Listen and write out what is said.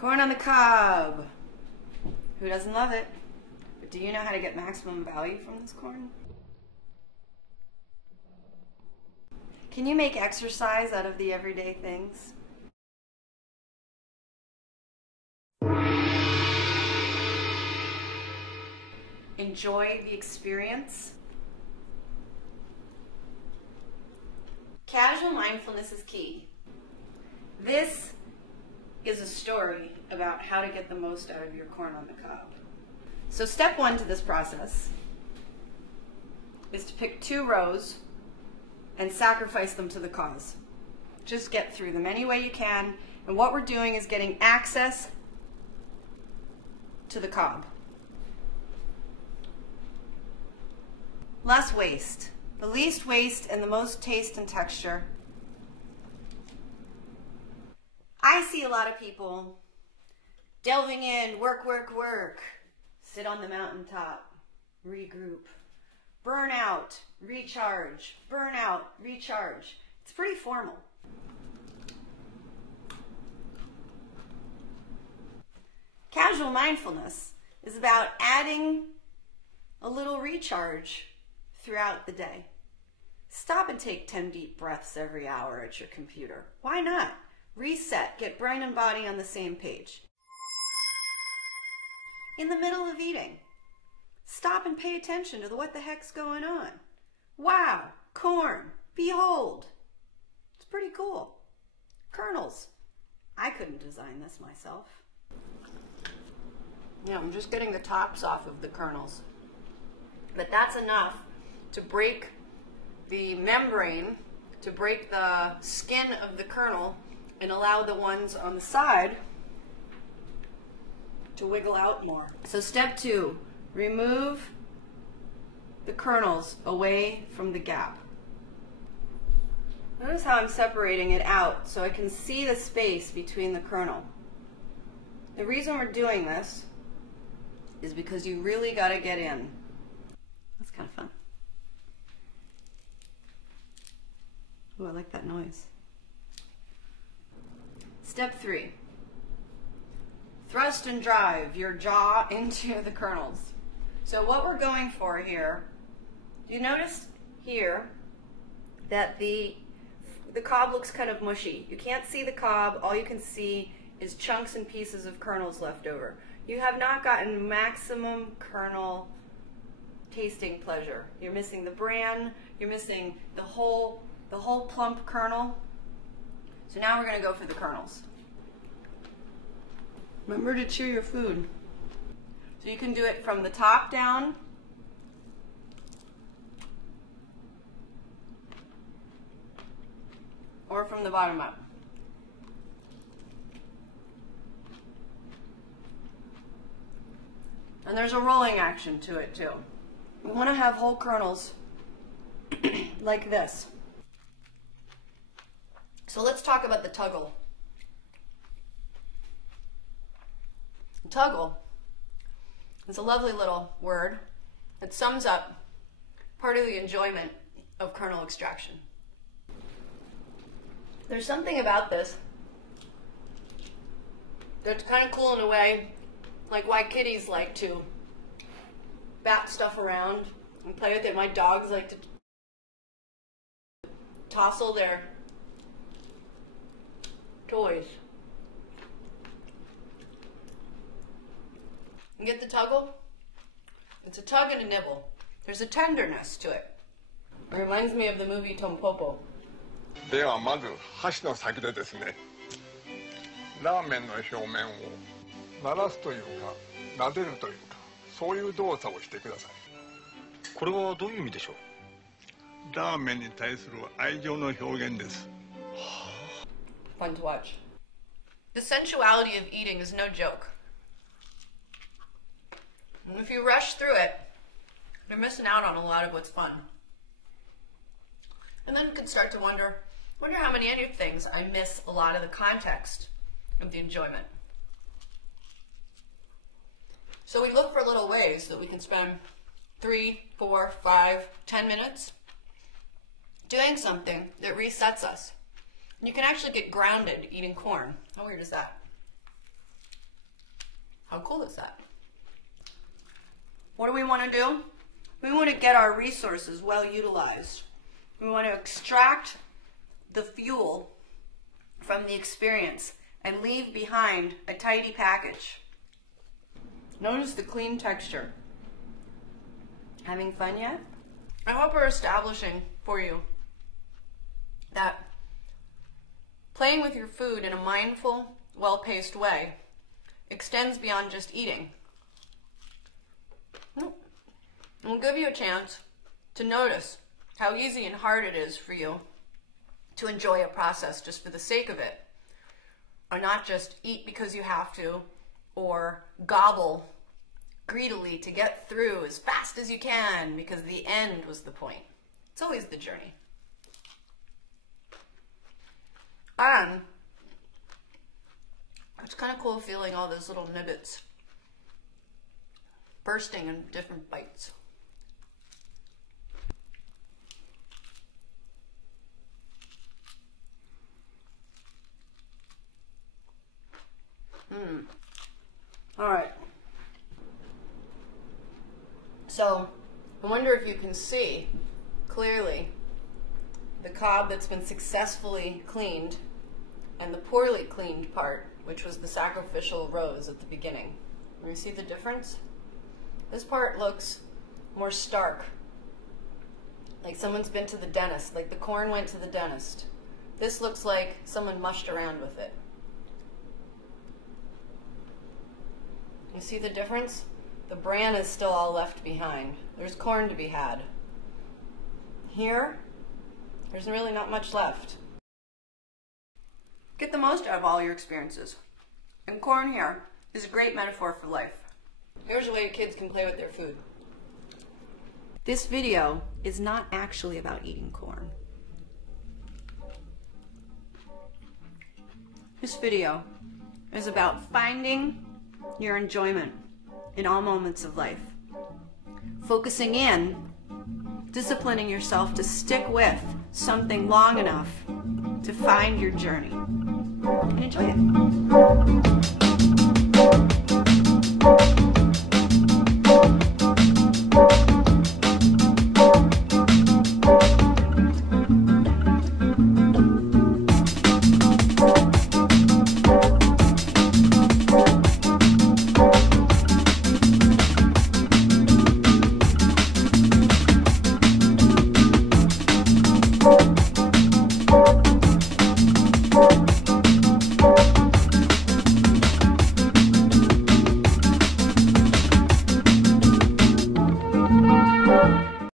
Corn on the cob. Who doesn't love it? But do you know how to get maximum value from this corn? Can you make exercise out of the everyday things? Enjoy the experience. Casual mindfulness is key. This is a story about how to get the most out of your corn on the cob. So step one to this process is to pick 2 rows and sacrifice them to the cause. Just get through them any way you can. And what we're doing is getting access to the cob. Less waste. The least waste and the most taste and texture. I see a lot of people delving in, work, work, work, sit on the mountaintop, regroup, burn out, recharge, burn out, recharge. It's pretty formal. Casual mindfulness is about adding a little recharge throughout the day. Stop and take 10 deep breaths every hour at your computer. Why not? Reset, get brain and body on the same page. In the middle of eating, stop and pay attention to what the heck's going on. Wow, corn, behold. It's pretty cool. Kernels. I couldn't design this myself. Yeah, I'm just getting the tops off of the kernels. But that's enough to break the membrane, to break the skin of the kernel, and allow the ones on the side to wiggle out more. So step 2, remove the kernels away from the gap. Notice how I'm separating it out so I can see the space between the kernel. The reason we're doing this is because you really got to get in. That's kind of fun. Ooh, I like that noise. Step 3. Thrust and drive your jaw into the kernels. So what we're going for here, you notice here that the cob looks kind of mushy. You can't see the cob. All you can see is chunks and pieces of kernels left over. You have not gotten maximum kernel tasting pleasure. You're missing the bran. You're missing the whole plump kernel. So now we're going to go for the kernels. Remember to chew your food. So you can do it from the top down, or from the bottom up. And there's a rolling action to it too. We want to have whole kernels like this. So let's talk about the tuggle. Tuggle is a lovely little word that sums up part of the enjoyment of kernel extraction. There's something about this that's kind of cool in a way, like why kitties like to bat stuff around and play with it. My dogs like to tousle their toys. You get the tuggle? It's a tug and a nibble. There's a tenderness to it. It reminds me of the movie Tompopo. ではまず箸の先でですね、ラーメンの表面を鳴らすというか、撫でるというか、そういう動作をしてください。これはどういう意味でしょう？ラーメンに対する愛情の表現です。Fun to watch. The sensuality of eating is no joke. And if you rush through it, you're missing out on a lot of what's fun. And then you can start to wonder how many other things I miss a lot of the context of the enjoyment. So we look for little ways that we can spend 3, 4, 5, 10 minutes doing something that resets us. And you can actually get grounded eating corn. How weird is that? How cool is that? What do we want to do? We want to get our resources well utilized. We want to extract the fuel from the experience and leave behind a tidy package. Notice the clean texture. Having fun yet? I hope we're establishing for you that playing with your food in a mindful, well-paced way extends beyond just eating. We'll give you a chance to notice how easy and hard it is for you to enjoy a process just for the sake of it, or not just eat because you have to, or gobble greedily to get through as fast as you can because the end was the point. It's always the journey. And it's kind of cool feeling all those little nibbits bursting in different bites. All right. So, I wonder if you can see clearly the cob that's been successfully cleaned and the poorly cleaned part, which was the sacrificial rows at the beginning. You see the difference? This part looks more stark, like someone's been to the dentist, like the corn went to the dentist. This looks like someone mushed around with it. You see the difference? The bran is still all left behind. There's corn to be had. Here, there's really not much left. Get the most out of all your experiences. And corn here is a great metaphor for life. Here's a way kids can play with their food. This video is not actually about eating corn. This video is about finding your enjoyment in all moments of life. Focusing in, disciplining yourself to stick with something long enough to find your journey and enjoy it.